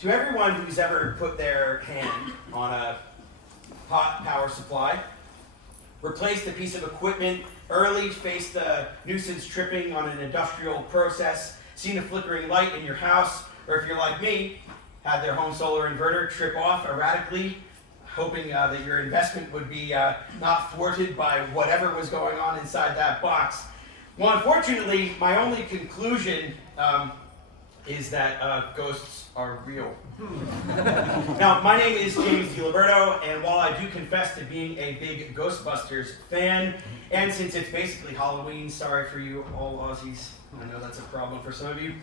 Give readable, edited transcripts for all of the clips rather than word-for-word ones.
To everyone who's ever put their hand on a hot power supply, replaced a piece of equipment early, faced a nuisance tripping on an industrial process, seen a flickering light in your house, or if you're like me, had their home solar inverter trip off erratically, hoping that your investment would be not thwarted by whatever was going on inside that box. Well, unfortunately, my only conclusion is that ghosts are real. Now, my name is DiLiberto, and while I do confess to being a big Ghostbusters fan, and since it's basically Halloween, sorry for you all Aussies, I know that's a problem for some of you.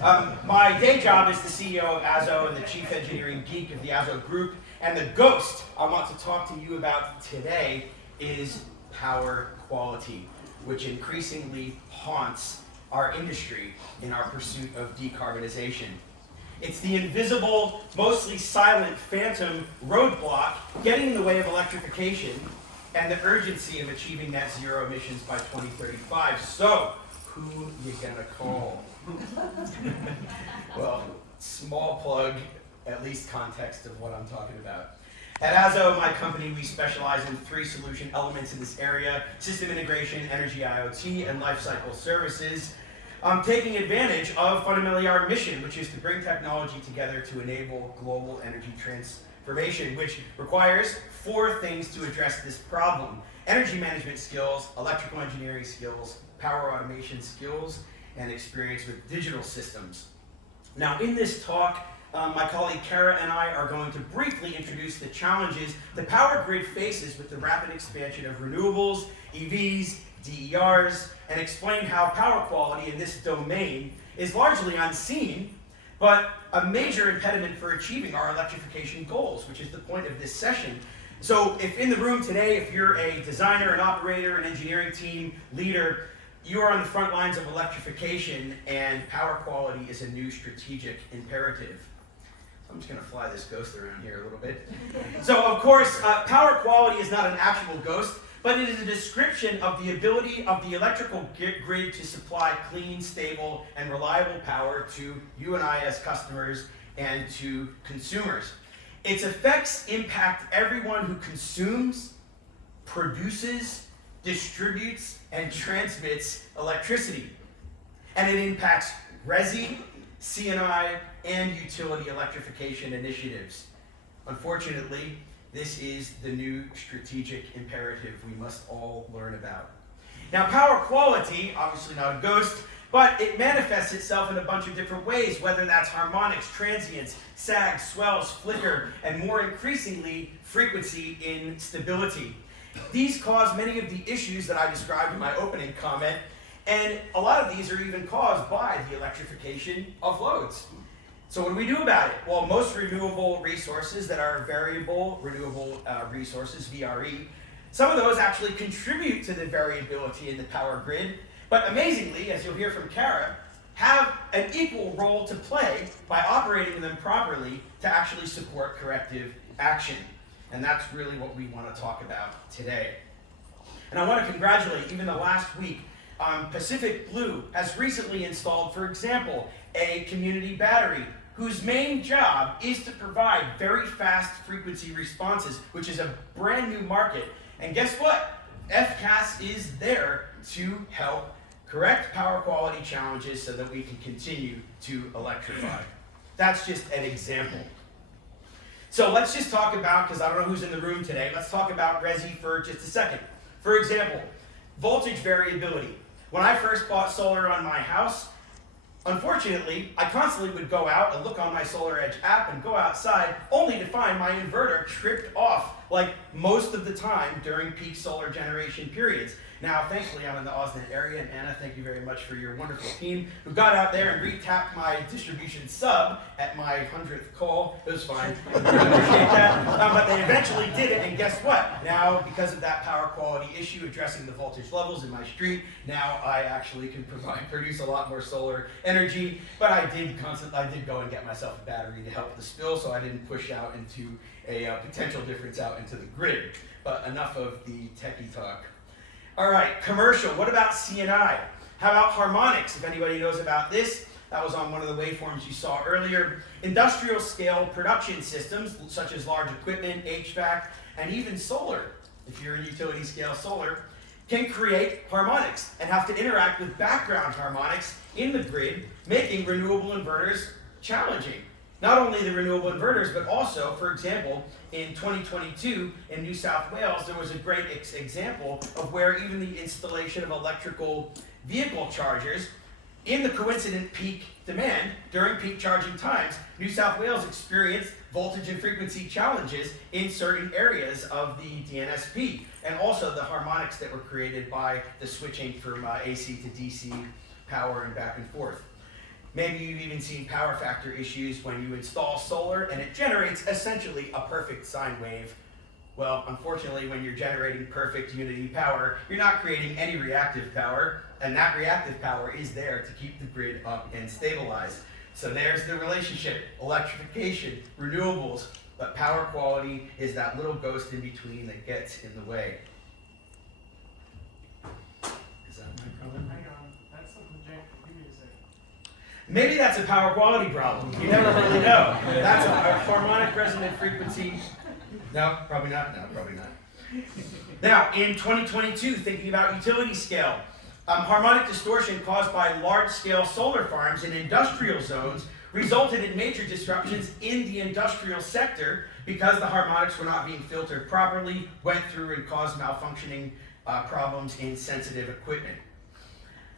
My day job is the CEO of AZO and the chief engineering geek of the AZO group, and the ghost I want to talk to you about today is power quality, which increasingly haunts our industry in our pursuit of decarbonization. It's the invisible, mostly silent phantom roadblock getting in the way of electrification and the urgency of achieving net zero emissions by 2035. So, who you gonna call? Well, small plug, at least context of what I'm talking about. At AZO, my company, we specialize in 3 solution elements in this area: system integration, energy IoT, and lifecycle services. Taking advantage of fundamentally our mission, which is to bring technology together to enable global energy transformation, which requires 4 things to address this problem: energy management skills, electrical engineering skills, power automation skills, and experience with digital systems. Now, in this talk, my colleague Cara and I are going to briefly introduce the challenges the power grid faces with the rapid expansion of renewables, EVs, DERs, and explain how power quality in this domain is largely unseen, but a major impediment for achieving our electrification goals, which is the point of this session. So if in the room today, if you're a designer, an operator, an engineering team leader, you are on the front lines of electrification, and power quality is a new strategic imperative. I'm just going to fly this ghost around here a little bit. So, of course, power quality is not an actual ghost, but it is a description of the ability of the electrical grid to supply clean, stable, and reliable power to you and I as customers and to consumers. Its effects impact everyone who consumes, produces, distributes, and transmits electricity. And it impacts RESI, C&I, and utility electrification initiatives. Unfortunately, this is the new strategic imperative we must all learn about. Now, power quality, obviously not a ghost, but it manifests itself in a bunch of different ways, whether that's harmonics, transients, sag, swells, flicker, and more increasingly, frequency in stability. These cause many of the issues that I described in my opening comment, and a lot of these are even caused by the electrification of loads. So what do we do about it? Well, most renewable resources that are variable renewable resources, VRE, some of those actually contribute to the variability in the power grid, but amazingly, as you'll hear from Cara, have an equal role to play by operating them properly to actually support corrective action. And that's really what we want to talk about today. And I want to congratulate, even the last week, Pacific Blue has recently installed, for example, a community battery whose main job is to provide very fast frequency responses, which is a brand new market. And guess what? FCAS is there to help correct power quality challenges so that we can continue to electrify. That's just an example. So let's just talk about, because I don't know who's in the room today, let's talk about RESI for just a second. For example, voltage variability. When I first bought solar on my house, unfortunately, I constantly would go out and look on my SolarEdge app and go outside only to find my inverter tripped off like most of the time during peak solar generation periods. Now, thankfully, I'm in the Osnet area, and Anna, thank you very much for your wonderful team who got out there and re-tapped my distribution sub at my 100th call. It was fine. I appreciate that. But they eventually did it, and guess what? Now, because of that power quality issue addressing the voltage levels in my street, now I actually can produce a lot more solar energy. But I did go and get myself a battery to help the spill, so I didn't push out into a potential difference out into the grid. But enough of the techie talk. All right, commercial. What about C&I? How about harmonics? If anybody knows about this, That was on one of the waveforms you saw earlier. Industrial scale production systems, such as large equipment, HVAC, and even solar, if you're in utility scale solar, can create harmonics and have to interact with background harmonics in the grid, making renewable inverters challenging. Not only the renewable inverters, but also, for example, in 2022 in New South Wales, there was a great example of where even the installation of electrical vehicle chargers in the coincident peak demand during peak charging times, New South Wales experienced voltage and frequency challenges in certain areas of the DNSP, and also the harmonics that were created by the switching from AC to DC power and back and forth. Maybe you've even seen power factor issues when you install solar and it generates essentially a perfect sine wave. Well, unfortunately, when you're generating perfect unity power, you're not creating any reactive power, and that reactive power is there to keep the grid up and stabilized. So there's the relationship, electrification, renewables, but power quality is that little ghost in between that gets in the way. Is that my problem? Hang on, that's something, Jake, give me a second. Maybe that's a power quality problem. You never really know. That's a harmonic resonant frequency. No, probably not. No, probably not. Now, in 2022, thinking about utility scale, harmonic distortion caused by large-scale solar farms in industrial zones resulted in major disruptions in the industrial sector because the harmonics were not being filtered properly, went through and caused malfunctioning problems in sensitive equipment.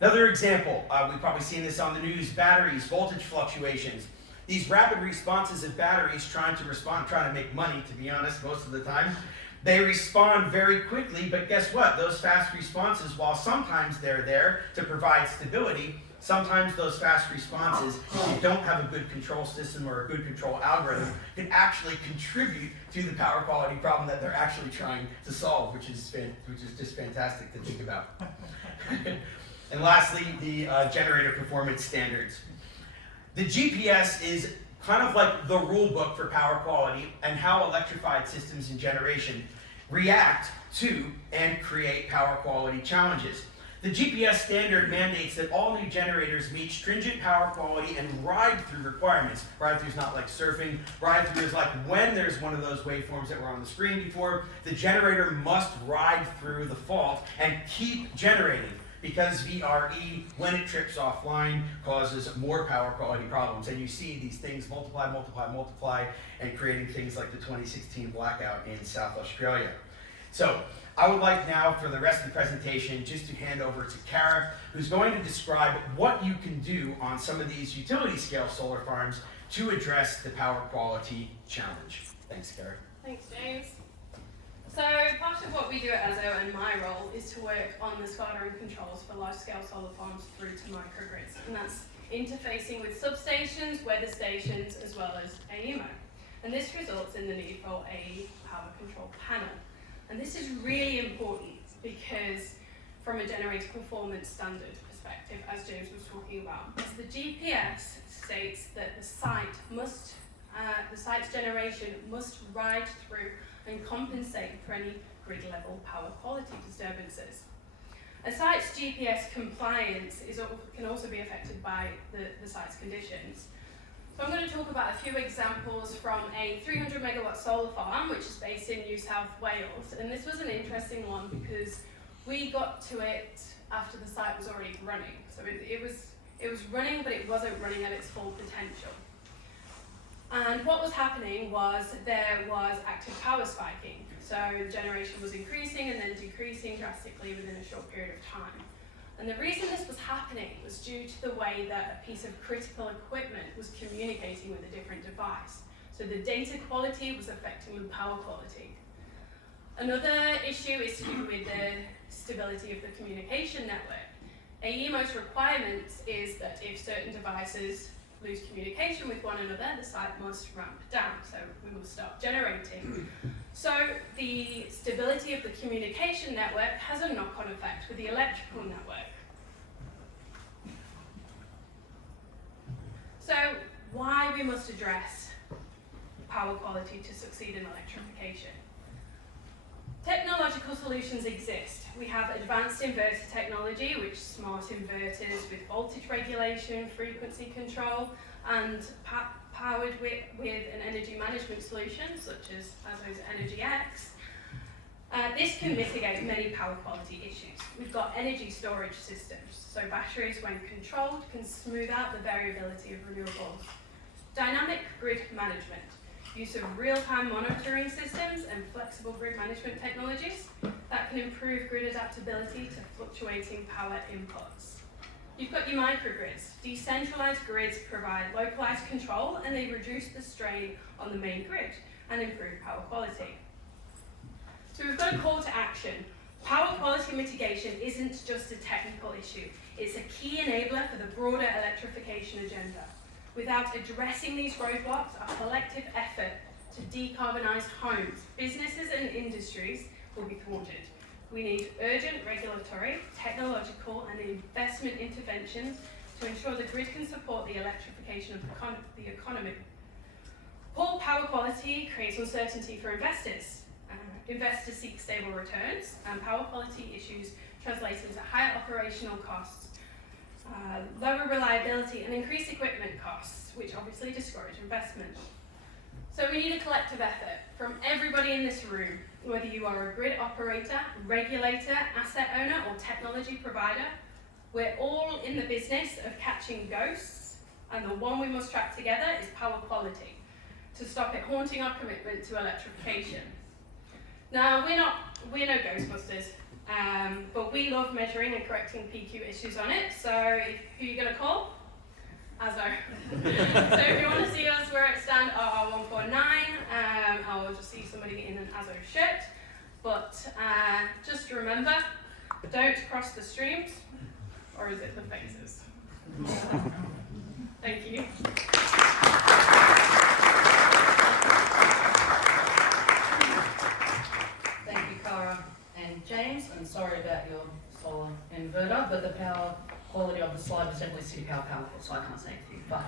Another example, we've probably seen this on the news, batteries, voltage fluctuations. These rapid responses of batteries trying to make money, to be honest, most of the time, they respond very quickly, but guess what? Those fast responses, while sometimes they're there to provide stability, sometimes those fast responses, if you don't have a good control system or a good control algorithm, can actually contribute to the power quality problem that they're actually trying to solve, which is just fantastic to think about. And lastly, the generator performance standards. The GPS is kind of like the rule book for power quality and how electrified systems in generation react to and create power quality challenges. The GPS standard mandates that all new generators meet stringent power quality and ride-through requirements. Ride-through is not like surfing. Ride-through is like when there's one of those waveforms that were on the screen before, the generator must ride through the fault and keep generating, because VRE, when it trips offline, causes more power quality problems. And you see these things multiply, and creating things like the 2016 blackout in South Australia. So I would like now, for the rest of the presentation, just to hand over to Cara, who's going to describe what you can do on some of these utility scale solar farms to address the power quality challenge. Thanks, Cara. Thanks, James. So part of what we do at ASO, and my role, is to work on the SCADA and controls for large-scale solar farms through to microgrids, and that's interfacing with substations, weather stations, as well as AEMO. And this results in the need for a power control panel. And this is really important because from a generator performance standard perspective, as James was talking about, as the GPS states that the site's generation must ride through and compensate for any grid-level power quality disturbances. A site's GPS compliance can also be affected by the site's conditions. So I'm going to talk about a few examples from a 300 megawatt solar farm, which is based in New South Wales. And this was an interesting one because we got to it after the site was already running. So it was running, but it wasn't running at its full potential. And what was happening was there was active power spiking. So the generation was increasing and then decreasing drastically within a short period of time. And the reason this was happening was due to the way that a piece of critical equipment was communicating with a different device. So the data quality was affecting the power quality. Another issue is to do with the stability of the communication network. AEMO's requirements is that if certain devices lose communication with one another, the site must ramp down, so we will stop generating. So the stability of the communication network has a knock-on effect with the electrical network. So why we must address power quality to succeed in electrification. Technological solutions exist. We have advanced inverter technology, which is smart inverters with voltage regulation, frequency control, and powered with an energy management solution, such as ASO's Energy X. This can mitigate many power quality issues. We've got energy storage systems, so batteries, when controlled, can smooth out the variability of renewables. Dynamic grid management. Use of real-time monitoring systems and flexible grid management technologies that can improve grid adaptability to fluctuating power inputs. You've got your microgrids. Decentralized grids provide localized control and they reduce the strain on the main grid and improve power quality. So we've got a call to action. Power quality mitigation isn't just a technical issue, it's a key enabler for the broader electrification agenda. Without addressing these roadblocks, our collective effort to decarbonise homes, businesses and industries will be thwarted. We need urgent regulatory, technological and investment interventions to ensure the grid can support the electrification of the economy. Poor power quality creates uncertainty for investors. Investors seek stable returns and power quality issues translate into higher operational costs, lower reliability and increased equipment costs, which obviously discourage investment. So we need a collective effort from everybody in this room, whether you are a grid operator, regulator, asset owner or technology provider. We're all in the business of catching ghosts, and the one we must track together is power quality to stop it haunting our commitment to electrification. Now, we're no Ghostbusters, but we love measuring and correcting PQ issues on it. So who are you going to call? ASO. So if you want to see us, we're at stand RR149. I'll just see somebody in an ASO shirt. But just remember, don't cross the streams, or is it the faces? Thank you. Thank you, Cara and James, and sorry about your solar inverter, but the power quality of the slide was definitely City Power powerful, so I can't say anything. But